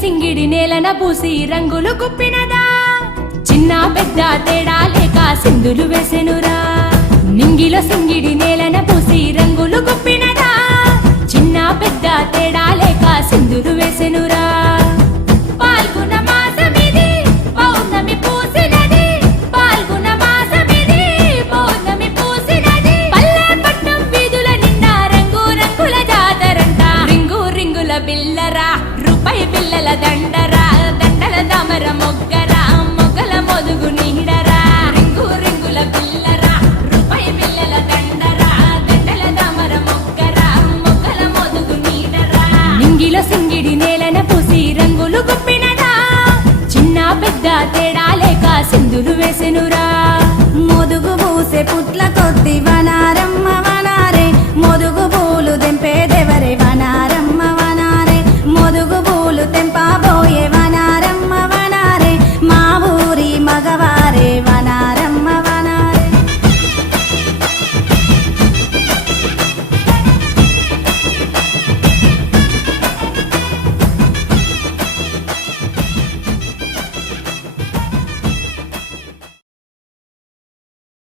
సింగిడి నేలన పూసి రంగులు గుప్పినదా చిన్న పెద్ద తేడా లేక సింధులు వేసెనురా నింగిలో సింగిడి నేలన పూసి రంగులు గుప్పినదా చిన్న పెద్ద తేడా లేక సింధులు వేసెనురా పాల్గొన మాసమిది పౌర్ణమి పూసినది పాల్గొన మాసమిది పౌర్ణమి పూసినది పల్లె పట్నం వీధుల నిండా రంగు రంగుల జాతరంట రింగు రింగుల బిల్లరా రూపాయి బిల్లల దండరా దండల దామర మొగ్గరా మొగ్గల మొదుగు నీడరా రింగు రింగుల బిల్లరా రూపాయి బిల్లల దండరా దండల దామర మొగ్గరా మొగ్గల మొదుగు నీడరా నింగిలో సింగిడి నేలన పూసి రంగులు గుప్పినదా చిన్న పెద్ద తేడా లేక సింధులు వేసెనురా మొదుగు పూసే పుట్ల కొద్ది వనారమ్మ వనారే మొదుగు పూలు తెంపేదెవరే వనారమ్మ వనారే మొదుగు పూలు తెంపా